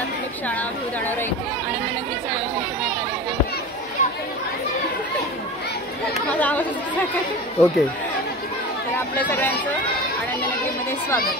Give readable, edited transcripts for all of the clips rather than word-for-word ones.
प्राथमिक शाळा भूदाळा येथे आनंदनगरीचं आयोजन करण्यात आले आहे। ओके, तर आपल्या सगळ्यांचं आनंदनगरीमध्ये स्वागत।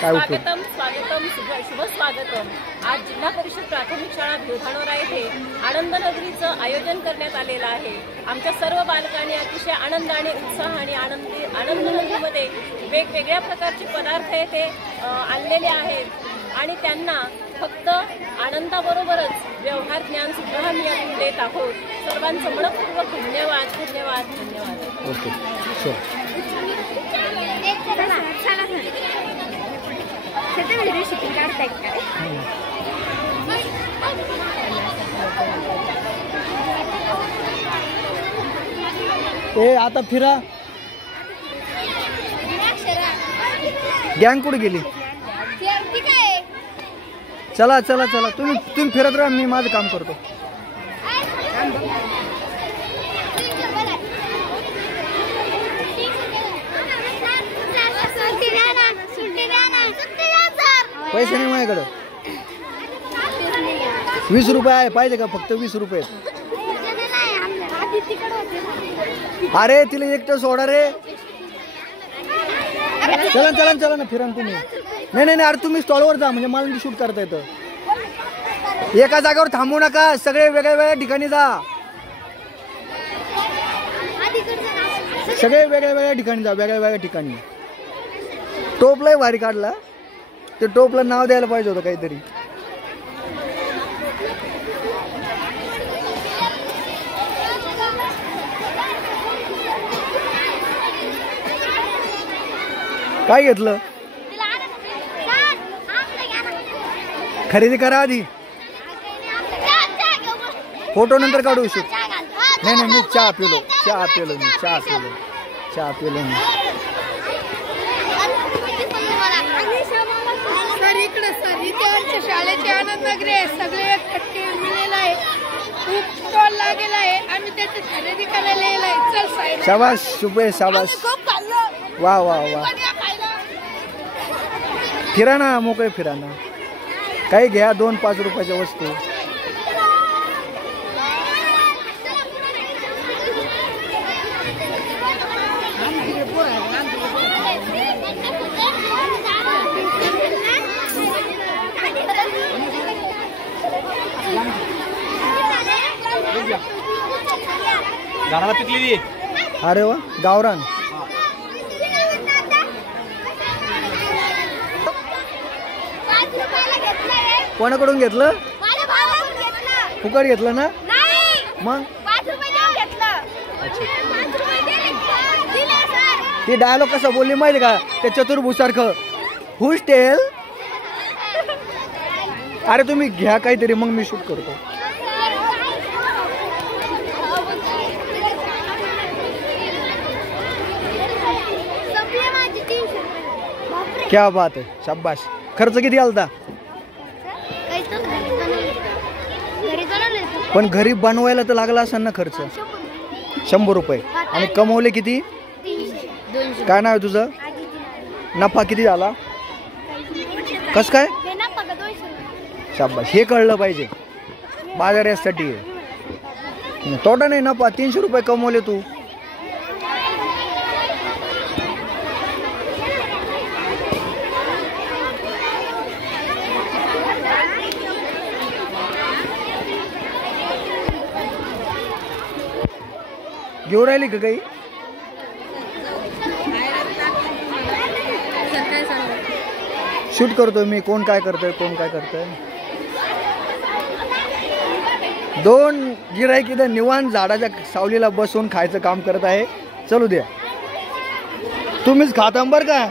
स्वागतम स्वागतम शुभ स्वागतम। आज जिल्हा परिषद प्राथमिक शाळा भूदाळा येथे आनंदनगरीचं आयोजन करण्यात आलेलं आहे। आमच्या सर्व बालकांनी अतिशय आनंद आणि उत्साह आणि आनंदनगरीमध्ये वेगवेगळ्या प्रकारचे पदार्थ येथे आणलेले आहेत आणि त्यांना फक्त आनंदाबरोबरच व्यवहार ज्ञान सुद्धा आम्ही यातून देत आहोत। सर्वांचं मनपूर्वक धन्यवाद धन्यवाद धन्यवाद। ओके, ए आता फिरा। गँग कुठे गेली? चला चला चला, तुम्ही फिरत राहा, मी माझं काम करतो। पैसे नाही माझ्याकडं। 20 रुपये आहे, पाहिजे का? फक्त 20 रुपये। अरे तिला एकटं सोडा रे। चला चला चला ना, फिरा तुम्ही। नाही नाही अरे तुम्ही स्टॉलवर जा, म्हणजे मला शूट करता येतं। एका जागेवर थांबू नका, सगळे वेगळ्या ठिकाणी जा। सगळे वेगळ्या ठिकाणी जा, वेगळ्या ठिकाणी। टोपलाही भारी काढला, ते टोपला नाव द्यायला पाहिजे होतं काहीतरी। काय घेतलं? खरेदी करा आधी, फोटो नंतर काढू शक। नाही मी चहा पिलो मी। सर इकडे सर, इथे आमच्या शाळेचे आनंदनगरी आहे, सगळे एकट्ठे मिळलेले आहे, खूप स्टॉल लागलेला आहे, आम्ही त्याची खरेदी करायला आहे। चल साहेब, शाबाश शुभे, शाबाश, वा वा वा। फिरा ना, मोकळे फिरा ना, काही घ्या 2-5 रुपयाच्या वस्तू। अरे वा, गावरान। कोणाकडून घेतलं? फुकट घेतलं ना? मग ती डायलॉग कसा बोलली माहिती का? त्या चतुर्भुज सारखं, हुज टेल। अरे तुम्ही घ्या काहीतरी, मग मी शूट करतो। क्या बात है, शाबाश। खर्च किती आलता? पण घरी बनवायला तर लागला असेल ना खर्च? 100 रुपये। आणि कमवले किती? काय नाव आहे तुझं? नफा किती झाला? कस काय? शाबाश, हे कळलं पाहिजे बाजार यासाठी। तोटा नाही, नफा। 300 रुपये कमवले तू। घेऊ राहिली का काही? शूट करतोय मी, कोण काय करतोय। 2 गिराईक इथं निवांत झाडाच्या सावलीला बसून खायचं काम करत आहे। चलू द्या, तुम्हीच खाता बरं का?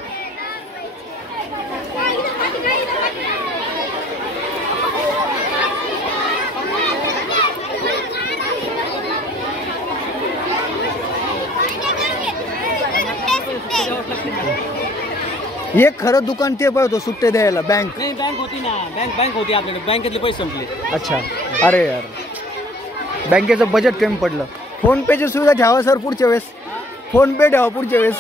एक खरं दुकान ते पाहतो सुट्टे द्यायला। बँक नाही, बँक होती ना, बँक होती आपल्याकडे, बँकेतले पैसे संपले। अच्छा, अरे यार, बँकेचं बजेट कमी पडलं। फोन पेची सुविधा ठेवा सर पुढच्या वेळेस, फोन पे ठेवा पुढच्या वेळेस।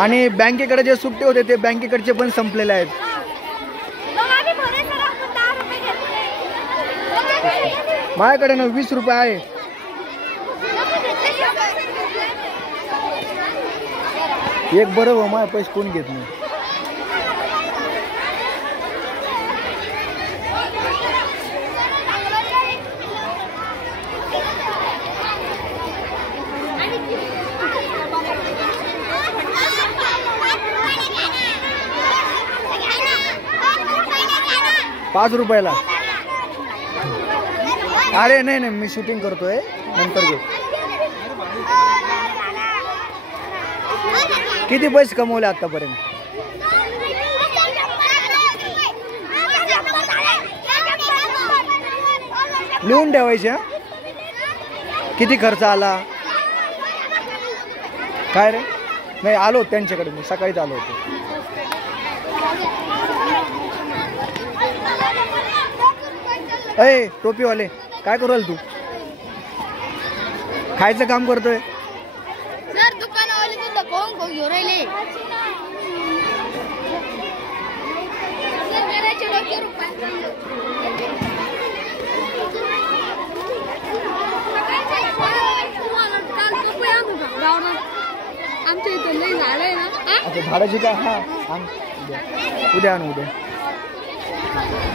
आणि बँकेकडे जे सुट्टे होते ते बँकेकडचे पण संपलेले आहेत. माझ्याकडे ना 20 रुपये आहे. एक बरं हो, माझे पैसे कोण घेत नाही. ₹5 अरे नाही नाही, मी शूटिंग करतोय, नंतर घे. किती पैसे कमवले आतापर्यंत? लिहून ठेवायचे. किती खर्च आला काय रे? नाही आलो त्यांच्याकडे, मी सकाळीच आलो होतो. अय टोपीवाले, काय करू राहिला तू? खायचं काम करतोय? सर दुकानवाले तर कोण घेऊन राहिले. आमच्या इथे लई झाड आहे ना. अच्छा झाडाची काय? हा आण उद्या आण उद्या.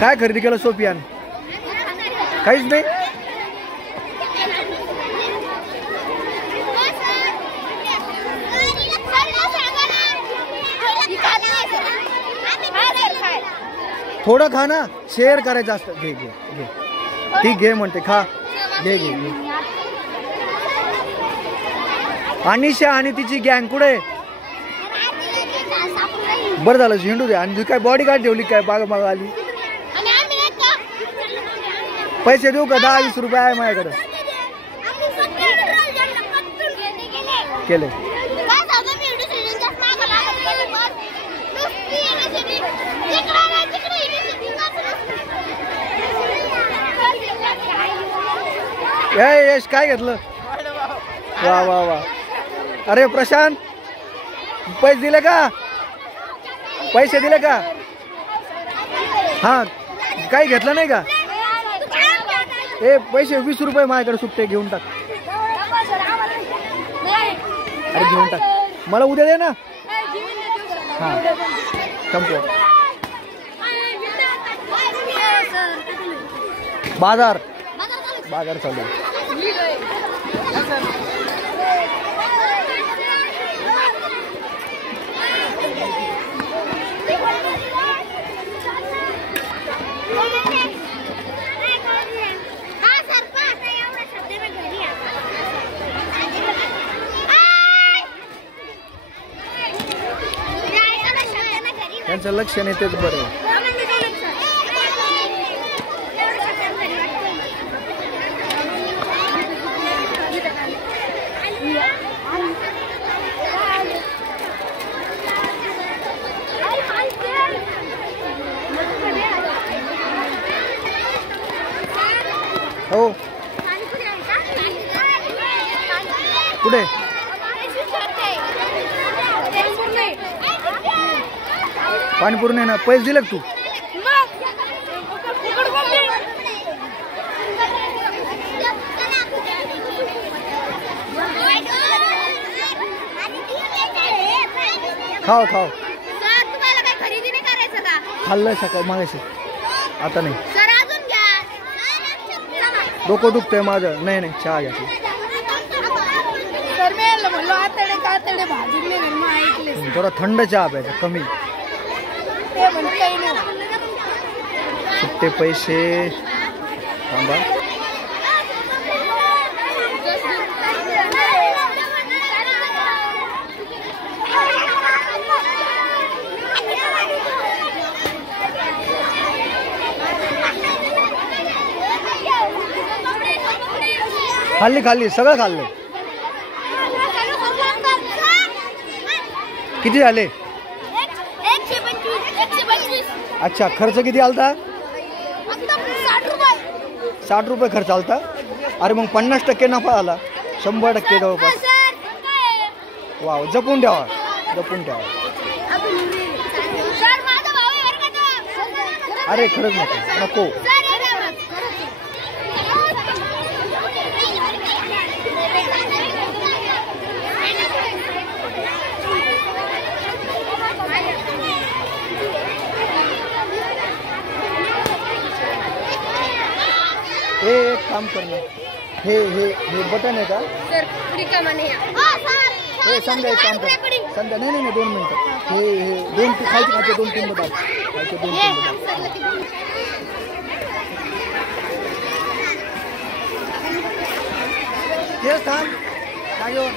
काय खरेदी केलं सोपियान? काहीच नाही. थोडं खा ना, शेअर करायचं असतं. घे घे घे, ठीक घे म्हणते, खा, घे घे घे. अनिशा आणि तिची गँग कुठे? बरं झालं झेंडू दे. आणि काय बॉडी गार्ड ठेवली काय? बाग बाग आली. पैसे देऊ का? 10-20 रुपये आहे माझ्याकडे. केले. यश काय घेतलं? वा वा वा. अरे प्रशांत, पैसे दिले का? पैसे दिले का? हा, काही घेतलं नाही का? ए पैसे 20 रुपये माझ्याकडे सुट्टे, घेऊन टाक. अरे घेऊन टाक, मला उद्या दे ना. हा संपव. बाजार बाजार चालू. त्यांचं लक्ष नाही तेच बरं. हो कुठे? पाणीपुरी नाही ना. पैसे दिले तू? खाओ खाओ. सर तुम्हाला काय खरेदी नाही करायचं का? खाल्लंय सकाळ मागायचं, आता नाही. सर अजून घ्या. डोकं दुखतंय माझं. नाही नाही, चहा घ्या. सर मी म्हणलो आतडे कातडे भाजीले घरमा ऐकले. थोडा थंड चहा प्यायचा, कमी. ते म्हणजे काही नाही. सुट्टे पैसे थांबा. खाल्ली खाल्ली, सगळं खाल्लं. किती झाले? 125. अच्छा, खर्च किती आलता? 60 रुपये खर्च आलता. अरे मग 50% नफा आला. 100% जवळपास. वाव, जपून ठेवा. जपून ठेवा. अरे खरंच नको. हे एक काम करणं. हे बटन आहे का? हे समजा एक काम कर. समजा नाही 2 मिनिटं. हे 2 खायचे 2-3 बटाट. खायचे 2-3 बटाट. हे थांब. जागेवर.